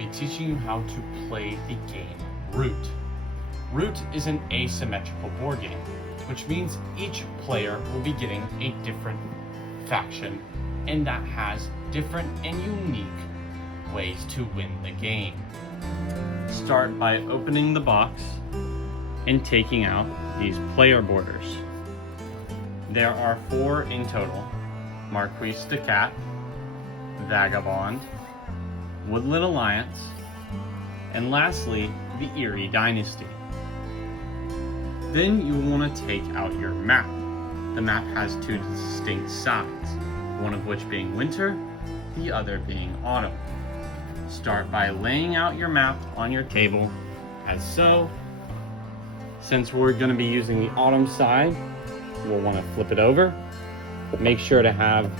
be teaching you how to play the game Root. Root is an asymmetrical board game, which means each player will be getting a different faction and that has different and unique ways to win the game. Start by opening the box and taking out these player borders. There are 4 in total: Marquise de Cat, Vagabond, Woodland Alliance, and lastly, the Eyrie Dynasty. Then you will want to take out your map. The map has 2 distinct sides, one of which being winter, the other being autumn. Start by laying out your map on your table, as so. Since we're going to be using the autumn side, we'll want to flip it over. Make sure to have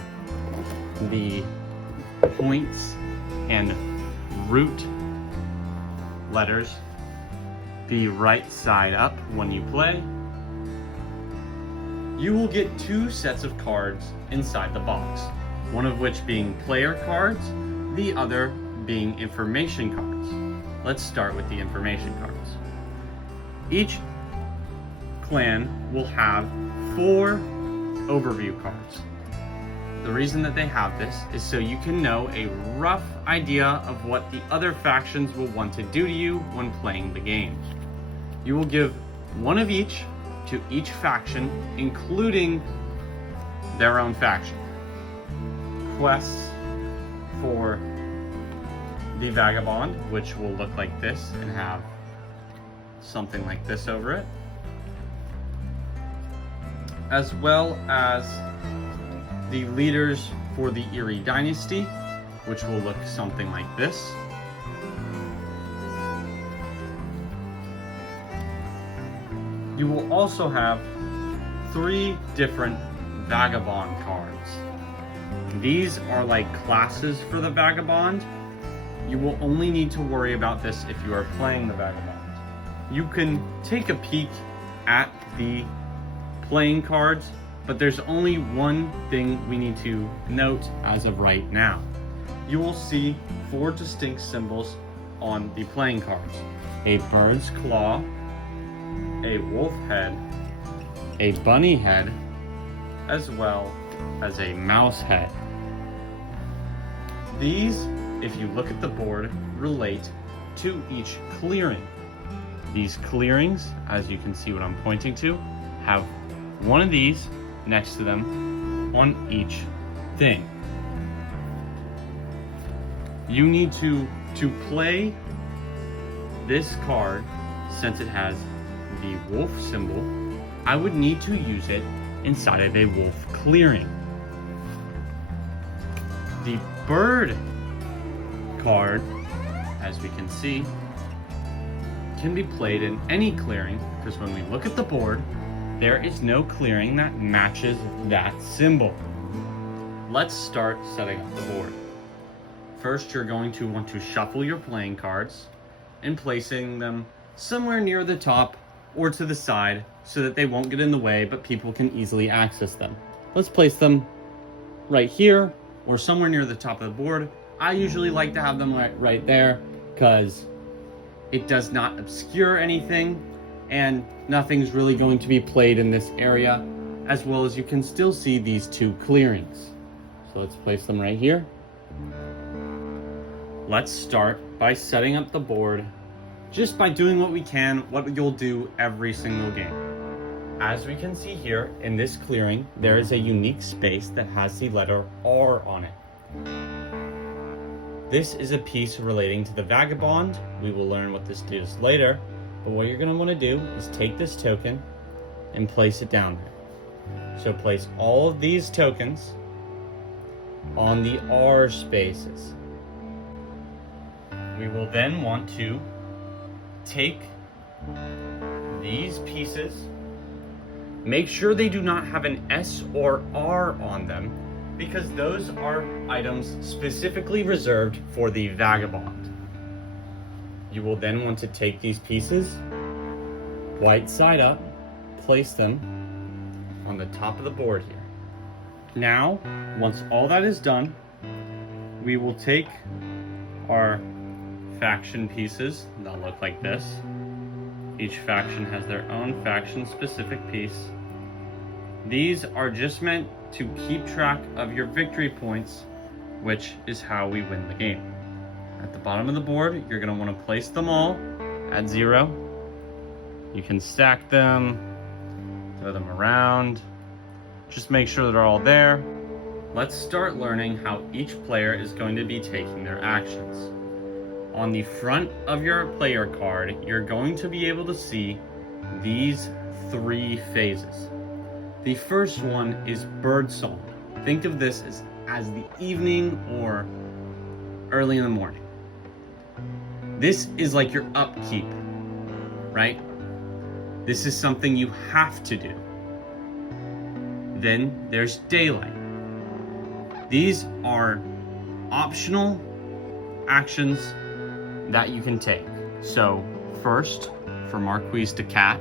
the points and root letters be right side up when you play. You will get 2 sets of cards inside the box, one of which being player cards, the other being information cards. Let's start with the information cards. Each clan will have 4 overview cards. The reason that they have this is so you can know a rough idea of what the other factions will want to do to you when playing the game. You will give 1 of each to each faction, including their own faction. Quests for the Vagabond, which will look like this and have something like this over it, as well as the leaders for the Eyrie Dynasty, which will look something like this. You will also have 3 different Vagabond cards. These are like classes for the Vagabond. You will only need to worry about this if you are playing the Vagabond. You can take a peek at the playing cards, but there's only one thing we need to note as of right now. You will see 4 distinct symbols on the playing cards: a bird's claw, a wolf head, a bunny head, as well as a mouse head. These, if you look at the board, relate to each clearing. These clearings, as you can see what I'm pointing to, have one of these next to them on each thing. You need to play this card, since it has the wolf symbol, I would need to use it inside of a wolf clearing. The bird card, as we can see, can be played in any clearing, because when we look at the board, there is no clearing that matches that symbol. Let's start setting up the board. First, you're going to want to shuffle your playing cards and placing them somewhere near the top or to the side so that they won't get in the way, but people can easily access them. Let's place them right here or somewhere near the top of the board. I usually like to have them right there because it does not obscure anything and nothing's really going to be played in this area, as well as you can still see these 2 clearings. So let's place them right here. Let's start by setting up the board just by doing what we can, what you'll do every single game. As we can see here in this clearing, there is a unique space that has the letter R on it. This is a piece relating to the Vagabond. We will learn what this does later, but what you're going to want to do is take this token and place it down there. So place all of these tokens on the R spaces. We will then want to take these pieces, make sure they do not have an S or R on them, because those are items specifically reserved for the Vagabond. You will then want to take these pieces, white side up, place them on the top of the board here. Now, once all that is done, we will take our faction pieces that look like this. Each faction has their own faction-specific piece. These are just meant to keep track of your victory points, which is how we win the game. At the bottom of the board, you're going to want to place them all at 0. You can stack them, throw them around, just make sure they're all there. Let's start learning how each player is going to be taking their actions. On the front of your player card, you're going to be able to see these 3 phases. The first one is birdsong. Think of this as the evening or early in the morning. This is like your upkeep, right? This is something you have to do. Then there's daylight. These are optional actions that you can take. So first, for Marquise de Cat,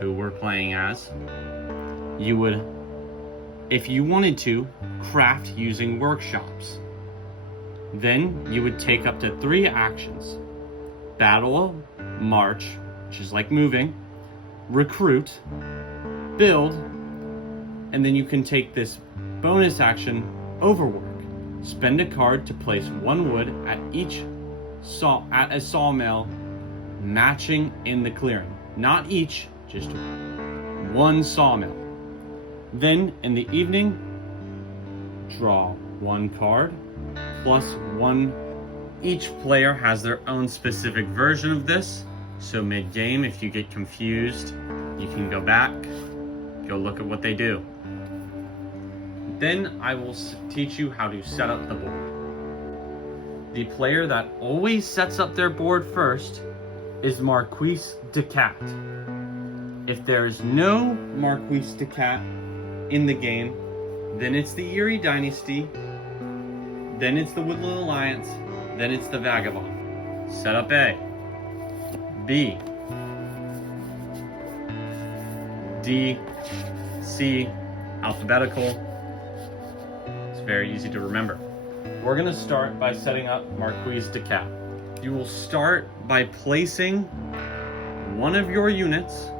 who we're playing as, you would, if you wanted to, craft using workshops. Then you would take up to 3 actions. Battle, march, which is like moving, recruit, build, and then you can take this bonus action, overwork. Spend a card to place 1 wood at a sawmill matching in the clearing. Not each, just 1 sawmill. Then in the evening, draw 1 card plus 1. Each player has their own specific version of this. So mid-game, if you get confused, you can go back, go look at what they do. Then I will teach you how to set up the board. The player that always sets up their board first is Marquise de Cat. If there is no Marquise de Cat in the game, then it's the Eyrie Dynasty, then it's the Woodland Alliance, then it's the Vagabond. Set up A, B, D, C, alphabetical. It's very easy to remember. We're gonna start by setting up Marquise de Cat. You will start by placing 1 of your units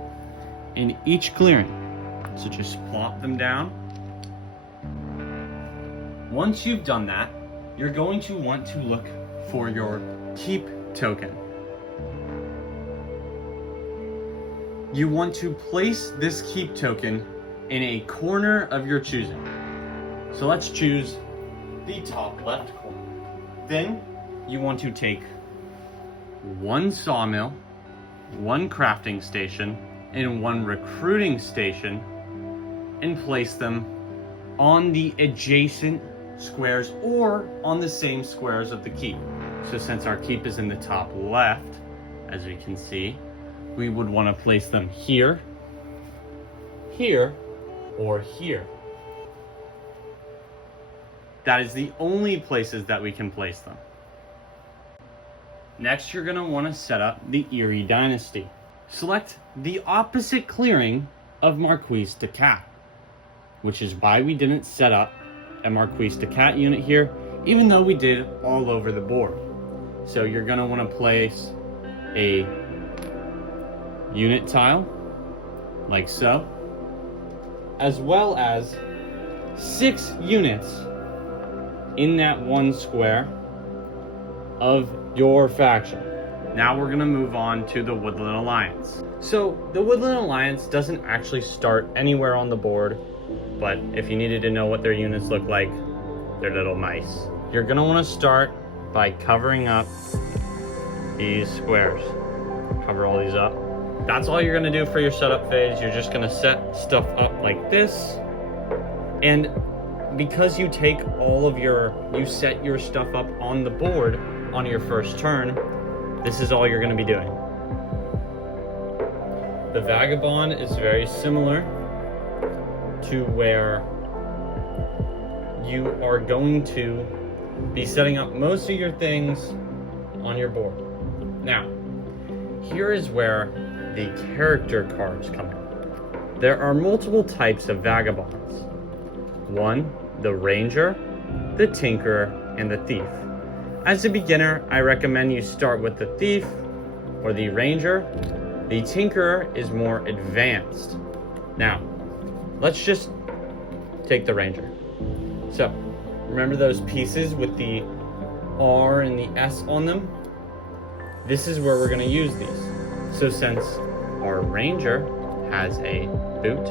in each clearing. So just plop them down. Once you've done that, you're going to want to look for your keep token. You want to place this keep token in a corner of your choosing. So let's choose the top left corner. Then you want to take 1 sawmill, 1 crafting station, and 1 recruiting station and place them on the adjacent squares or on the same squares of the keep. So since our keep is in the top left, as we can see, we would want to place them here, here, or here. That is the only places that we can place them. Next, you're going to want to set up the Eyrie Dynasty. Select the opposite clearing of Marquise de Cat, which is why we didn't set up a Marquise de Cat unit here, even though we did all over the board. So you're going to want to place a unit tile, like so, as well as 6 units in that 1 square of your faction. Now we're gonna move on to the Woodland Alliance. So the Woodland Alliance doesn't actually start anywhere on the board, but if you needed to know what their units look like, they're little mice. You're gonna wanna start by covering up these squares. Cover all these up. That's all you're gonna do for your setup phase. You're just gonna set stuff up like this. And because you set your stuff up on the board on your first turn, this is all you're going to be doing. The Vagabond is very similar to where you are going to be setting up most of your things on your board. Now, here is where the character cards come in. There are multiple types of Vagabonds. 1, the Ranger, the Tinkerer, and the Thief. As a beginner, I recommend you start with the Thief or the Ranger. The Tinkerer is more advanced. Now, let's just take the Ranger. So, remember those pieces with the R and the S on them? This is where we're going to use these. So since our Ranger has a boot,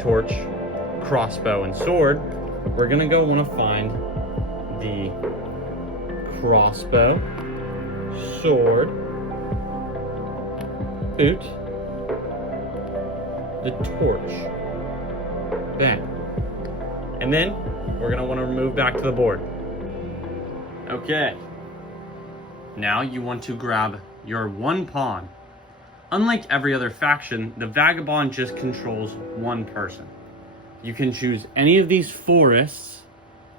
torch, crossbow, and sword, we're going to go want to find the crossbow, sword, boot, the torch, bam. And then we're going to want to move back to the board. Okay. Now you want to grab your one pawn. Unlike every other faction, the Vagabond just controls one person. You can choose any of these forests,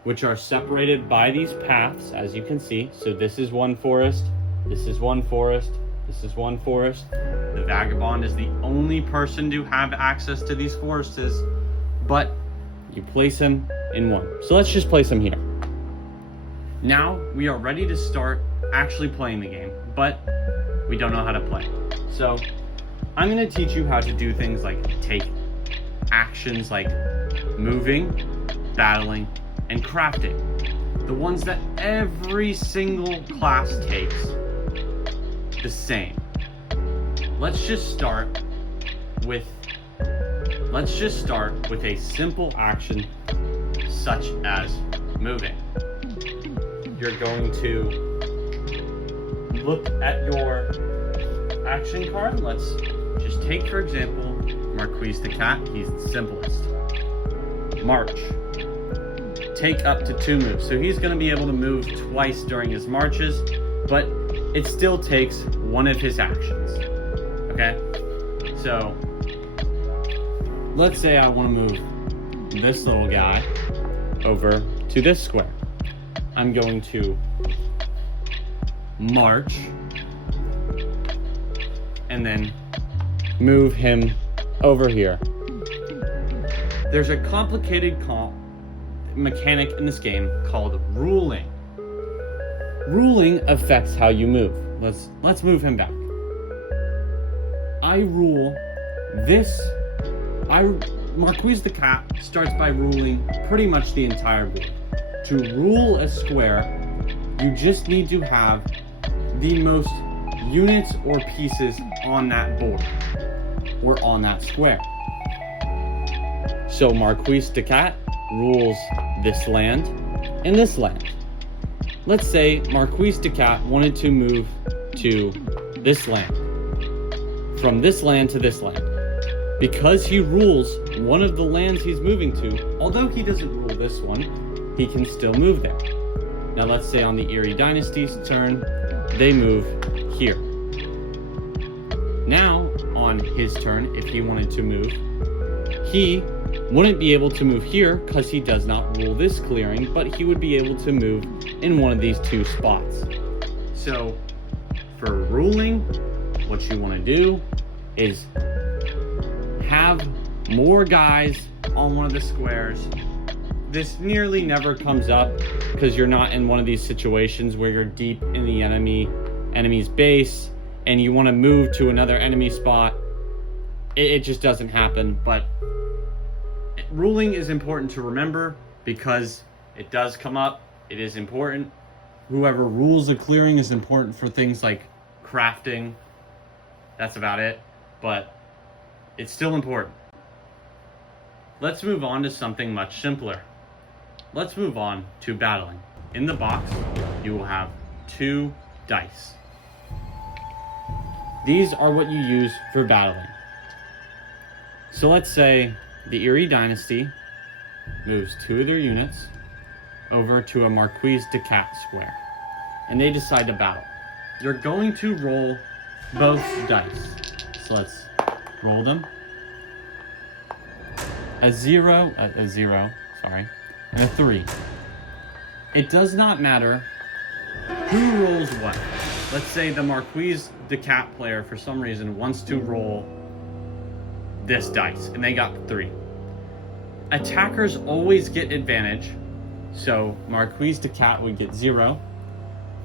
which are separated by these paths, as you can see. So this is one forest, this is one forest, this is one forest. The Vagabond is the only person to have access to these forests, but you place him in one. So let's just place him here. Now we are ready to start actually playing the game, but we don't know how to play. So I'm going to teach you how to do things like take actions like moving, battling, and crafting. The ones that every single class takes the same. Let's just start with a simple action such as moving. You're going to look at your action card. Let's just take, for example, Marquise the Cat. He's the simplest. March. Take up to 2 moves. So he's going to be able to move twice during his marches, but it still takes one of his actions. Okay? So, let's say I want to move this little guy over to this square. I'm going to march and then move him over here. There's a complicated mechanic in this game called ruling. Ruling affects how you move. Let's move him back. I rule this. Marquise the Cat starts by ruling pretty much the entire board. To rule a square, you just need to have the most units or pieces on that board or on that square. So Marquise the Cat rules this land and this land. Let's say Marquise the Cat wanted to move to this land, from this land to this land. Because he rules one of the lands he's moving to, although he doesn't rule this one, he can still move there. Now let's say on the Erie Dynasty's turn, they move here. Now, on his turn, if he wanted to move, he wouldn't be able to move here because he does not rule this clearing, but he would be able to move in one of these 2 spots. So, for ruling, what you want to do is have more guys on one of the squares. This nearly never comes up because you're not in one of these situations where you're deep in the enemy's base and you want to move to another enemy spot. It just doesn't happen, but ruling is important to remember because it does come up. It is important. Whoever rules a clearing is important for things like crafting. That's about it, but it's still important. Let's move on to something much simpler. Let's move on to battling. In the box, you will have 2 dice. These are what you use for battling. So let's say the Erie Dynasty moves 2 of their units over to a Marquise de Cat square, and they decide to battle. You're going to roll both dice. So let's roll them. A zero, and a 3. It does not matter who rolls what. Let's say the Marquise de Cat player, for some reason, wants to roll this dice, and they got 3. Attackers always get advantage So Marquise de Cat would get 0,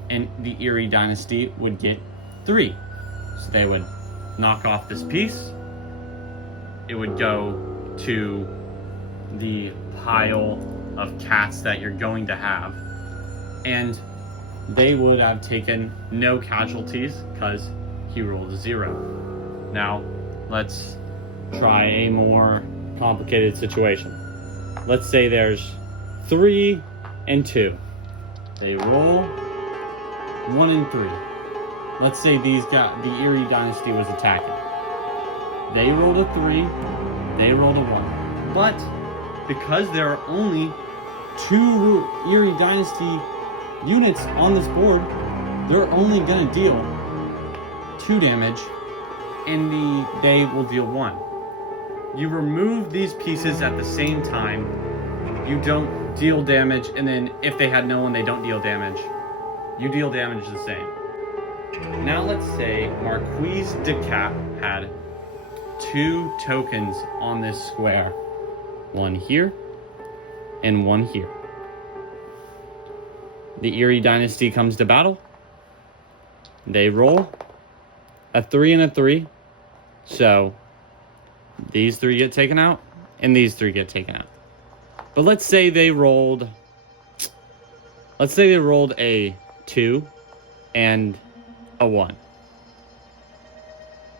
and the Erie Dynasty would get 3. So they would knock off this piece. It would go to the pile of cats that you're going to have, and they would have taken no casualties because he rolled a 0. Now, let's try a more complicated situation. Let's say there's 3 and 2. They roll 1 and 3. Let's say the Erie Dynasty was attacking. They rolled a 3, they rolled a 1. But because there are only 2 Erie Dynasty units on this board, they're only gonna deal 2 damage, and they will deal 1. You remove these pieces at the same time. You don't deal damage, and then if they had no one, they don't deal damage. You deal damage the same. Now let's say Marquise de Cat had 2 tokens on this square. 1 here, and 1 here. The Erie Dynasty comes to battle. They roll a 3 and a 3. So these 3 get taken out, and these 3 get taken out. But let's say they rolled a 2 and a 1.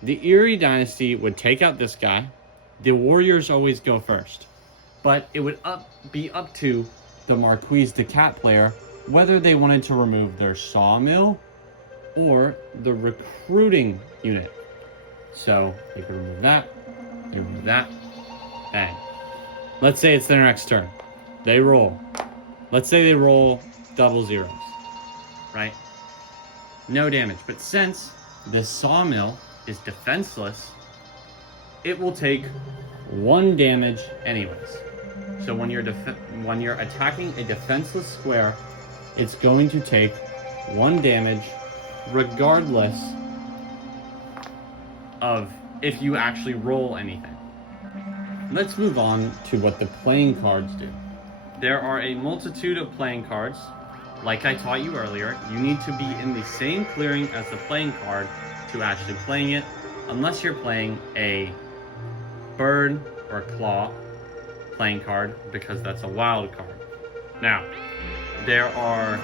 The Erie Dynasty would take out this guy. The Warriors always go first. But it would be up to the Marquise de Cat player whether they wanted to remove their sawmill or the recruiting unit. So they could remove that, bang. Let's say it's their next turn. They roll. Let's say they roll double zeros, right? No damage. But since this sawmill is defenseless, it will take 1 damage anyways. So when you're attacking a defenseless square, it's going to take 1 damage regardless of if you actually roll anything. Let's move on to what the playing cards do. There are a multitude of playing cards. Like I taught you earlier, you need to be in the same clearing as the playing card to actually playing it, unless you're playing a bird or claw playing card, because that's a wild card. Now, there are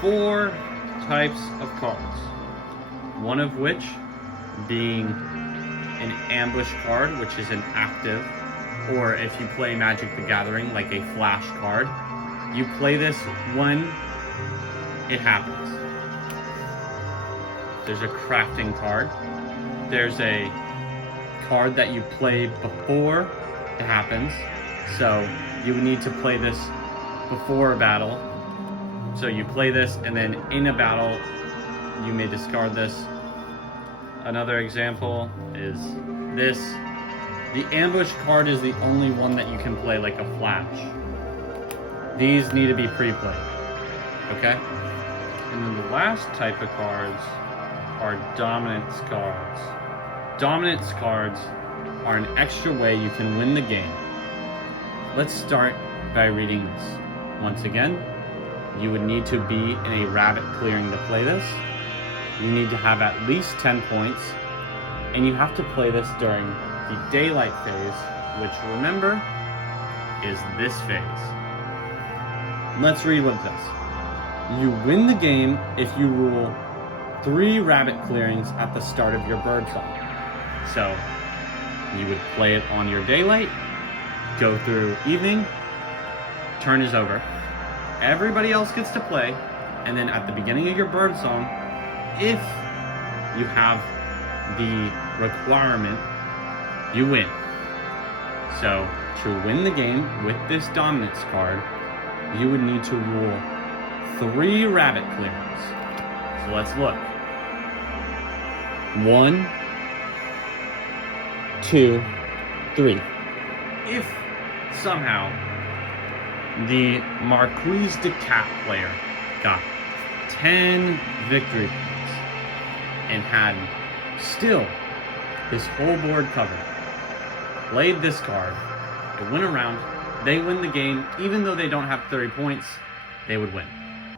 4 types of cards, one of which being an ambush card, which is an active, or if you play Magic the Gathering, like a flash card. You play this when it happens. There's a crafting card. There's a card that you play before it happens. So you need to play this before a battle. So you play this, and then in a battle, you may discard this. Another example is this. The ambush card is the only one that you can play like a flash. These need to be pre-played, okay? And then the last type of cards are dominance cards. Dominance cards are an extra way you can win the game. Let's start by reading this. Once again, you would need to be in a rabbit clearing to play this. You need to have at least 10 points, and you have to play this during the daylight phase, which, remember, is this phase. Let's read what it says. You win the game if you rule 3 rabbit clearings at the start of your bird song. So you would play it on your daylight, go through evening, turn is over. Everybody else gets to play, and then at the beginning of your bird song, if you have the requirement, you win. So to win the game with this dominance card, you would need to rule 3 rabbit clearings. So let's look. 1, 2, 3. If somehow the Marquise de Cat player got 10 victory points and had still his whole board covered, played this card, it went around, they win the game. Even though they don't have 30 points, they would win.